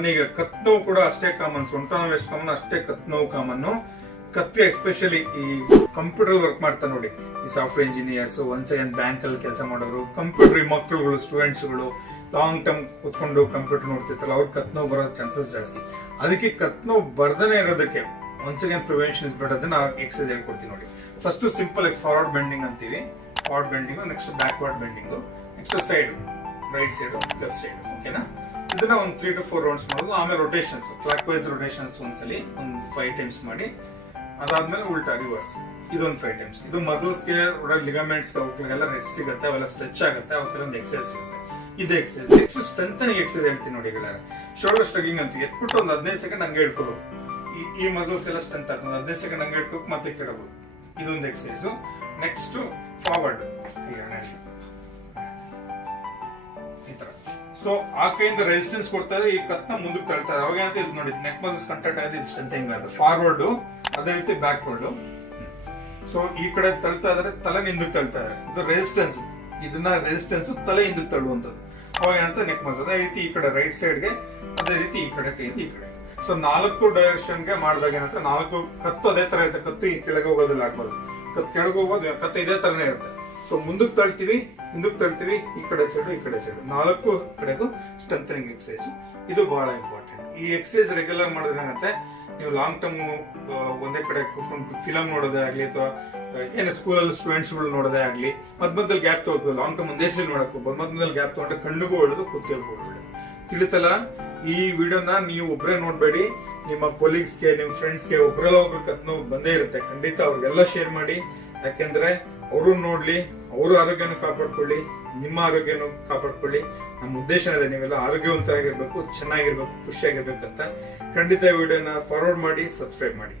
ಈಗ ಕತ್ ನೋವು ಕೂಡ ಅಷ್ಟೇ ಕಾಮನ್, ಸೊಂಟ ನೋವು ಎಷ್ಟು ಕಾಮನ್ ಅಷ್ಟೇ ಕತ್ ನೋವು ಕಾಮನ್. ಕತ್ತಿಗೆ ಎಸ್ಪೆಷಲಿ ಈ ಕಂಪ್ಯೂಟರ್ ವರ್ಕ್ ಮಾಡ್ತಾ ನೋಡಿ, ಈ software engineers, one second bank ಅಲ್ಲಿ ಕೆಲಸ ಮಾಡೋರು, ಕಂಪ್ಯೂಟರ್ ಮಕ್ಕಳುಗಳು, ಸ್ಟೂಡೆಂಟ್ಸ್ಗಳು ಲಾಂಗ್ ಟರ್ಮ್ ಕುತ್ಕೊಂಡು ಕಂಪ್ಯೂಟರ್ ನೋಡ್ತಿರ್ತಾರಲ್ಲ, ಅವ್ರ ಕತ್ ನೋವು ಬರೋ ಚಾನ್ಸಸ್ ಜಾಸ್ತಿ. ಅದಕ್ಕೆ ಕತ್ ನೋವು ಬರ್ದನೇ ಇರೋದಕ್ಕೆ once again prevention is better than exercise ಹೇಳ್ಕೊಡ್ತೀನಿ ನೋಡಿ. ಫಸ್ಟ್ ಸಿಂಪಲ್ ಫಾರ್ವರ್ಡ್ ಬೆಂಡಿಂಗ್ ಅಂತೀವಿ, forward bending, next backward bending, next side right side left side. ಓಕೆನಾ? ಇದನ್ನ ಒಂದು 3 to 4 ರೌಂಡ್ಸ್ ಮಾಡೋದು. ಆಮೇಲೆ ರೊಟೇಷನ್ಸ್, ಕ್ಲಾಕ್ ವೈಸ್ ರೊಟೇಷನ್ಸ್ ಒಂದ್ಸಲಿ ಒಂದು 5 ಟೈಮ್ಸ್ ಮಾಡಿ, ಅದಾದ್ಮೇಲೆ ಉಲ್ಟಾ ರಿವರ್ಸ್ ಇದೊಂದು 5 ಟೈಮ್ಸ್. ಇದು ಮಸಲ್ಸ್ಗೆ, ಲಿಗಮೆಂಟ್ಸ್ ಅವಕ್ಕೆಲ್ಲ ರೆಸ್ಟ್ ಸಿಗುತ್ತೆ, ಅವೆಲ್ಲ ಸ್ಟ್ರೆಚ್ ಆಗುತ್ತೆ, ಅವಕ್ಕೆಲ್ಲೊಂದು ಎಕ್ಸರ್ಸೈಸ್ ಸಿಗುತ್ತೆ. ಇದೇ ಎಕ್ಸರ್ಸೈಸ್. ನೆಕ್ಸ್ಟ್ ಸ್ಟ್ರೆಂಥನಿಂಗ್ ಎಕ್ಸರ್ಸೈಸ್ ಹೇಳ್ತೀನಿ ನೋಡಿ ಗೆಳೆಯರೆ. ಶೋಲ್ಡರ್ ಸ್ಟ್ರಗಿಂಗ್ ಅಂತ ಎತ್ಬಿಟ್ಟು ಒಂದು 15 ಸೆಕೆಂಡ್ ಹಂಗೆ ಇಟ್ಕೊಳ್ಳೋದು. ಈ ಮಸಲ್ಸ್ ಎಲ್ಲ ಸ್ಟ್ರೆಂತ್ ಆಗ್ತದೆ. 15 ಸೆಕೆಂಡ್ ಹಂಗೆ ಇಟ್ಕೋಬೇಕು, ಮತ್ತೆ ಕೆಡಬಹುದು. ಇದೊಂದು ಎಕ್ಸರ್ಸೈಸ್. ನೆಕ್ಸ್ಟ್ ಫಾರ್ವರ್ಡ್ ಈ ತರ. ಸೊ ಆ ಕೈಯಿಂದ ರೆಸಿಸ್ಟೆನ್ಸ್ ಕೊಡ್ತಾ ಇದ್ರೆ ಈ ಕತ್ನ ಮುಂದಕ್ಕೆ ತಳ್ತಾ ಇದೆ. ಅವಾಗ ಏನಂತ ಇದು ನೋಡಿ, ನೆಕ್ ಮಸಲ್ಸ್ ಕಾಂಟ್ಯಾಕ್ಟ್ ಆಗಿದೆ, ಇದು ಸ್ಟ್ರೆಂಥನಿಂಗ್ ಆಗುತ್ತೆ. ಫಾರ್ವರ್ಡ್, ಅದೇ ರೀತಿ ಬ್ಯಾಕ್ವರ್ಡ್. ಸೊ ಈ ಕಡೆ ತಳ್ತಾ ಇದ್ರೆ ತಲೆ ಹಿಂದಕ್ಕೆ ತಳ್ತಾ ಇದ್ದಾರೆ, ಇದು ರೆಸಿಸ್ಟೆನ್ಸ್. ಇದನ್ನ ರೆಸಿಸ್ಟೆನ್ಸ್ ತಲೆ ಹಿಂದಕ್ಕೆ ತಳ್ಳುವಂಥದ್ದು. ಅವಾಗ ಏನಂತ ನೆಕ್ ಮಸಲ್. ಅದೇ ರೀತಿ ಈ ಕಡೆ ರೈಟ್ ಸೈಡ್ಗೆ, ಅದೇ ರೀತಿ ಈ ಕಡೆ ಕೈಯಿಂದ ಈ ಕಡೆ. ಸೊ 4 ಡೈರೆಕ್ಷನ್ಗೆ ಮಾಡಿದಾಗ ಏನಂತ 4 ಕತ್ತು ಅದೇ ತರ ಇರುತ್ತೆ. ಕತ್ತು ಈ ಕೆಳಗೆ ಹೋಗೋದಿಲ್ಲ, ಆಗ್ಬಾರ್ದು. ಕತ್ತು ಕೆಳಗೆ ಹೋಗೋದು, ಕತ್ತು ಇದೇ ತರನೇ ಇರುತ್ತೆ. ಸೊ ಮುಂದಕ್ಕೆ ತಳ್ತೀವಿ, ಹಿಂದಕ್ಕೆ ತಳ್ತೀವಿ, ಈ ಕಡೆ ಸೈಡ್, ಈ ಕಡೆ ಸೈಡ್, 4 ಕಡೆಗೂ ಸ್ಟ್ರೆಂಥನಿಂಗ್ ಎಕ್ಸರ್ಸೈಸ್. ಇದು ಬಹಳ ಇಂಪಾರ್ಟೆಂಟ್. ಈ ಎಕ್ಸರ್ಸೈಸ್ ರೆಗ್ಯುಲರ್ ಮಾಡಿದ್ರೆ ಏನಂತೆ, ನೀವು ಲಾಂಗ್ ಟರ್ಮ್ ಒಂದೇ ಕಡೆ ಕೂತ್ಕೊಂಡು ಫಿಲಮ್ ನೋಡೋದೇ ಆಗ್ಲಿ, ಅಥವಾ ಏನು ಸ್ಕೂಲಲ್ಲಿ ಸ್ಟೂಡೆಂಟ್ಸ್ ಗಳು ನೋಡೋದೇ ಆಗ್ಲಿ, ಮಧ್ಯದಲ್ಲಿ ಗ್ಯಾಪ್ ತಗೋಬಹುದು. ಲಾಂಗ್ ಟರ್ಮ್ ಒಂದೇ ಸಲ ನೋಡಕ್ ಹೋಗ್ಬೋದು. ಮಧ್ಯದಲ್ಲಿ ಗ್ಯಾಪ್ ತಗೊಂಡ್ರೆ ಕಣ್ಣಿಗೂ ಒಳ್ಳೇದು, ಕುತ್ತಿಗೆಗೂ ಒಳ್ಳೇದು. ತಿಳಿತಲ್ಲ? ಈ ವಿಡಿಯೋನ ನೀವು ಒಬ್ಬರೇ ನೋಡ್ಬೇಡಿ, ನಿಮ್ಮ ಕೊಲೀಗ್ಸ್ಗೆ, ನಿಮ್ಮ ಫ್ರೆಂಡ್ಸ್ಗೆ ಒಬ್ಬರೆಲ್ಲ ಒಬ್ರು ಕತ್ ನೋವು ಬಂದೇ ಇರುತ್ತೆ. ಖಂಡಿತ ಅವ್ರಿಗೆಲ್ಲ ಶೇರ್ ಮಾಡಿ. ಯಾಕೆಂದ್ರೆ ಅವರು ನೋಡ್ಲಿ, ಅವರು ಆರೋಗ್ಯನ ಕಾಪಾಡ್ಕೊಳ್ಳಿ, ನಿಮ್ಮ ಆರೋಗ್ಯನ ಕಾಪಾಡ್ಕೊಳ್ಳಿ. ನಮ್ಮ ಉದ್ದೇಶ ಇದೆ, ನೀವೆಲ್ಲ ಆರೋಗ್ಯವಂತರಾಗಿರ್ಬೇಕು, ಚೆನ್ನಾಗಿರ್ಬೇಕು, ಖುಷಿಯಾಗಿರ್ಬೇಕಂತ. ಖಂಡಿತ ಈ ವಿಡಿಯೋನ ಫಾರ್ವರ್ಡ್ ಮಾಡಿ, ಸಬ್ಸ್ಕ್ರೈಬ್ ಮಾಡಿ.